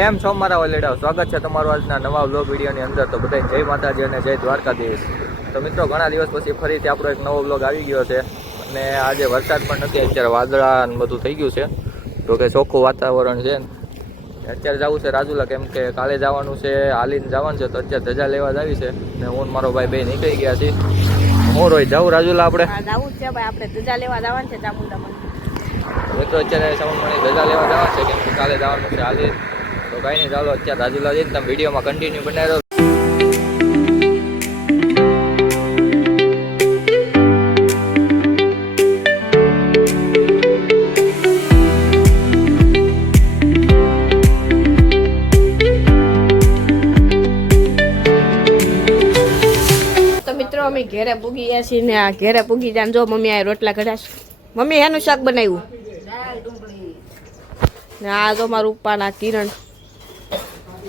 કેમ છો મારા ઓલેડાઓ? સ્વાગત છે તમારું આજના નવા વ્લોગ વિડીયોની અંદર. તો બધાય જય માતાજી અને જય દ્વારકાધીશ. તો મિત્રો ઘણા દિવસ પછી ફરીથી આપણો એક નવો વ્લોગ આવી ગયો છે અને આજે વરસાદ પણ નથી, અત્યારે વાદળા બધું થઈ ગયું છે. તો કે ચોખ્ખું વાતાવરણ છે. અત્યારે જવું છે રાજુલા, કેમ કે કાલે જવાનું છે, હાલીને જવાનું છે. તો અત્યારે ધજા લેવા જ આવી છે ને હું મારો ભાઈ બે નીકળી ગયા છીએ. હું રોહિત જાઉં રાજુલા આપણે જવું છે ભાઈ, આપણે ધજા લેવા જવાનું છે ચામુંડામાં. મિત્રો અત્યારે ચામુંડાની ધજા લેવા જવાનું છે, કેમ કે કાલે જવાનું છે હાલી. તો કાંઈ નહીં, ચાલો અત્યારે રાજુલા જઈને તમે વિડીયોમાં કન્ટિન્યુ બનાવી રહ્યો. અમે ઘેરે પૂગી ગયા છીએ ને આ ઘેરે પૂગી જાય. જો મમ્મી આ રોટલા કઢાશ. મમ્મી એનું શાક બનાવ્યું ને આ જો મારું ઉપરના કિરણ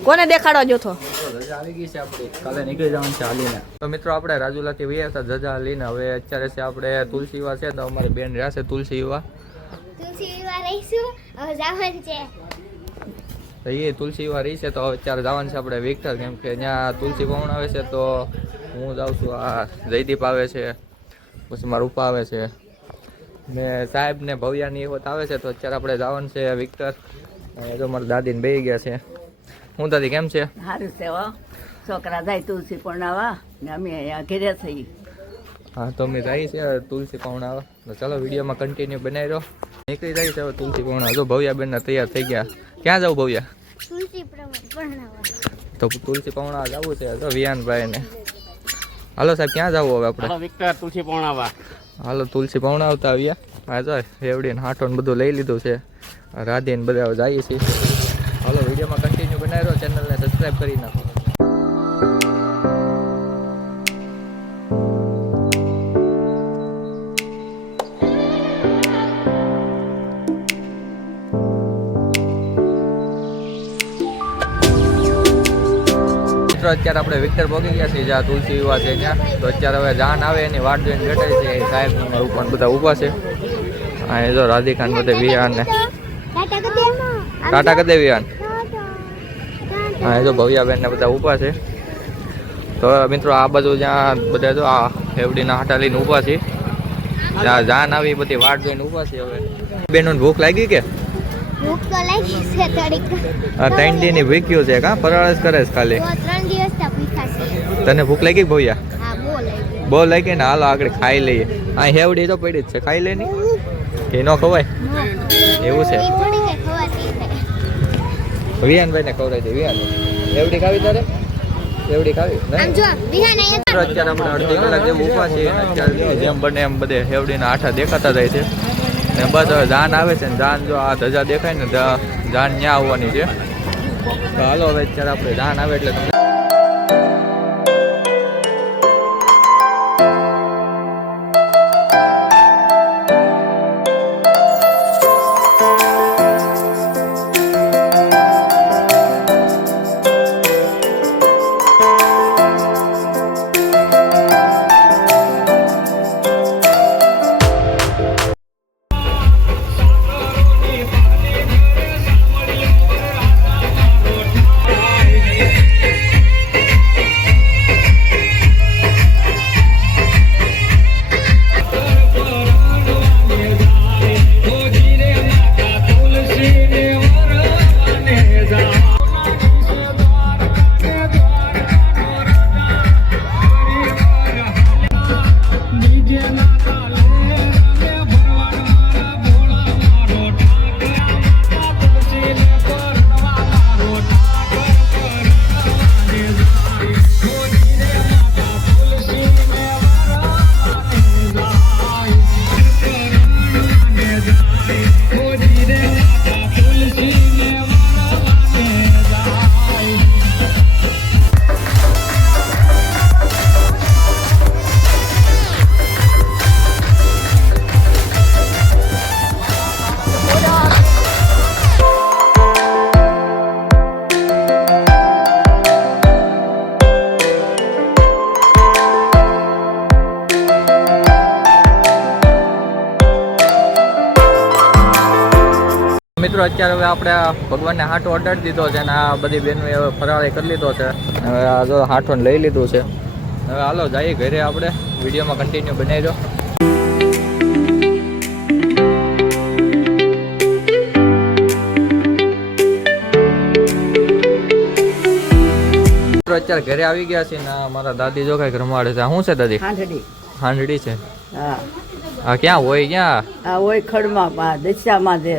કોને દેખાડવા જોતો. ધજા આવી ગઈ છે આપણી, કાલે નીકળી જવાનું છે હાલીને. તો મિત્રો આપણે રાજુલાથી વયા હતા ધજા લઈને. હવે અત્યારે છે આપણે તુલસીવા છે, તો અમારી બેન રહ્યા છે તુલસીવા રહીશું. હવે જવાનું છે તો એ તુલસીવા રહી છે. તો અત્યારે જવાનું છે આપણે વિક્ટર, કેમ કે ત્યાં તુલસી પવન આવે છે. તો હું જાઉં છું, આ જયદીપ આવે છે, પછી મારા રૂપા આવે છે ને સાહેબ ને ભવ્યાની વખત આવે છે. તો અત્યારે આપણે જવાનું છે વિક્ટર. એ તો મારા દાદીને બેસી ગયા છે. હું દાદી કેમ છે? સારું છે હો. છોકરા જાય તુલસી પરણાવા ને અમે અહીંયા ઘેરે થઈ. હા, તો અમે જઈએ છીએ તુલસી પવણાવા. તો ચાલો વિડીયોમાં કન્ટિન્યુ બનાવી રહ્યો. નીકળી જાય છે હવે તુલસી પવણાવા. જો ભવ્યા બેન તૈયાર થઈ ગયા. ક્યાં જાવ ભવ્યા? તુલસી પરણાવા. તો તુલસી પવણાવા જવું છે. તો વિયાનભાઈ ને હાલો સાહેબ, ક્યાં જવું હવે આપણે? વિક્ટર તુલસી પવણાવા. હાલો તુલસી પવણાવતા આવ્યા. હા જો એવડી ને હાટો ને બધું લઈ લીધું છે. રાધે ને બધા જઈએ છીએ. હાલો વિડીયોમાં કન્ટિન્યુ બનાવી રહ્યો. ચેનલને સબસ્ક્રાઈબ કરી નાખો. અત્યારે આપણે વિક્ટર પહોંચી ગયા છીએ જ્યાં તુલસી વિવાહ છે ત્યાં. તો અત્યારે હવે જાન આવે એની વાટ જોઈને બેઠા છે. સાહેબ ઉપર બધા ઊભા છે. હા, એ જો રાધિકાન બધે વિહાન ને ટાટા કદે વિહાન. હા, એ જો ભવ્યાબેન ને બધા ઊભા છે. તો મિત્રો આ બાજુ જ્યાં બધા જો આ હેવડીના હાટા લઈને ઊભા છે, ત્યાં જાન આવી બધી વાટ જોઈને ઊભા છે. હવે બેનોને ભૂખ લાગી કે? ભૂખ તો લાગી છે થોડીક. 3 દીની ભૂખ્યું છે કા? ફરાળ જ કરે છે ખાલી? 3 દિવસ થી ભૂખા છે. તને ભૂખ લાગી ભવ્યા? હા, બહુ લાગી. બહુ લાગી ને? હાલો આગળ ખાઈ લઈએ. આ હેવડી તો પડી જ છે, ખાઈ લે ની કે ન ખવાય એવું છે. થોડી કઈ ખવાતી છે. વિહાનભાઈ ને ખવડાવી દે. વિહાન હેવડી ખાવી તારે? હેવડી ખાવી આમ જો વિહાન અહીંયા અત્યારે આપણે અડધી કલાક જેમ ઊભા છીએ. અત્યારે જેમ બને એમ બધે હેવડીના આઠા દેખાતા જાય છે ને બસ હવે જાન આવે છે ને જાન જો આ ધજા દેખાય ને જાન ત્યાં આવવાની છે. તો હાલો હવે અત્યારે આપણે જાન આવે એટલે તમને મિત્રો અત્યારે હવે આપણે ભગવાનને હાંઠો અડાડી દીધો છે અને આ બધી બહેનોએ હવે ફરાળી કરી લીધો છે. હવે આ જો હાંઠોને લઈ લીધું છે. હવે હાલો જઈએ ઘરે, આપણે વિડીયોમાં કન્ટિન્યુ બનાવી દો. અત્યારે ઘરે આવી ગયા છે ને મારા દાદી જો કઈક રમાડે છે. શું છે દાદી? હાંડડી. હાંડડી છે. હા આ ક્યાં હોય? ક્યાં? આ હોય ખડમાં દસ્યામાં જે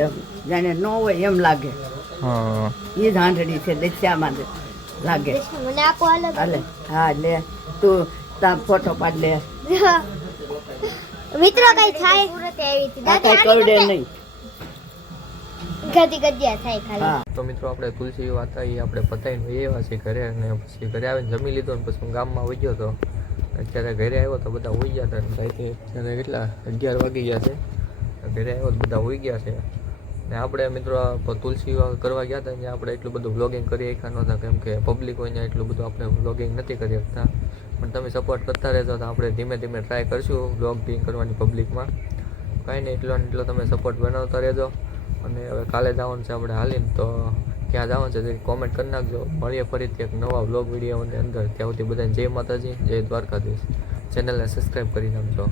જાણે ન હોય એમ લાગે. હા એ જ હાંડડી છે, દસ્યામાં જે લાગે. મને આપો અલગ હાલે હા લે તું તાર ફોટો પાડ લે. મિત્રો કઈ થાય સુરતે આવી હતી આ કઈ કવડે નહીં. ગદી ગદિયા થાય ખાલી. હા તો મિત્રો આપણે તુલસી વાત આવી આપણે પતાવીને આવ્યા છીએ ઘરે, અને પછી ઘરે આવીને જમી લીધું ને પછી હું ગામમાં વહી ગયો હતો. અત્યારે ઘરે આવ્યો તો બધા હોઈ ગયા હતા. રાતે અત્યારે કેટલા 11 વાગી ગયા છે. ઘરે આવ્યો તો બધા હોઈ ગયા છે. ને આપણે મિત્રો તુલસી કરવા ગયા હતા ત્યાં આપણે એટલું બધું વ્લોગિંગ કરી શક્યા નહોતા, કેમ કે પબ્લિક હોય ત્યાં એટલું બધું આપણે વ્લોગિંગ નથી કરી શકતા. પણ તમે સપોર્ટ કરતા રહેજો તો આપણે ધીમે ધીમે ટ્રાય કરશું વ્લોગિંગ કરવાની પબ્લિકમાં. કાંઈ નહીં, એટલો ને એટલો તમે સપોર્ટ બનાવતા રહેજો. અને હવે કાલે જવાનું છે આપણે હાલીને, તો ક્યાં જવાનું છે તે કોમેન્ટ કરી નાખજો. મળીએ ફરીથી એક નવા વ્લોગ વિડીયોની અંદર. ત્યાં સુધી બધાને જય માતાજી, જય દ્વારકાધીશ. ચેનલને સબસ્ક્રાઈબ કરી નાખજો.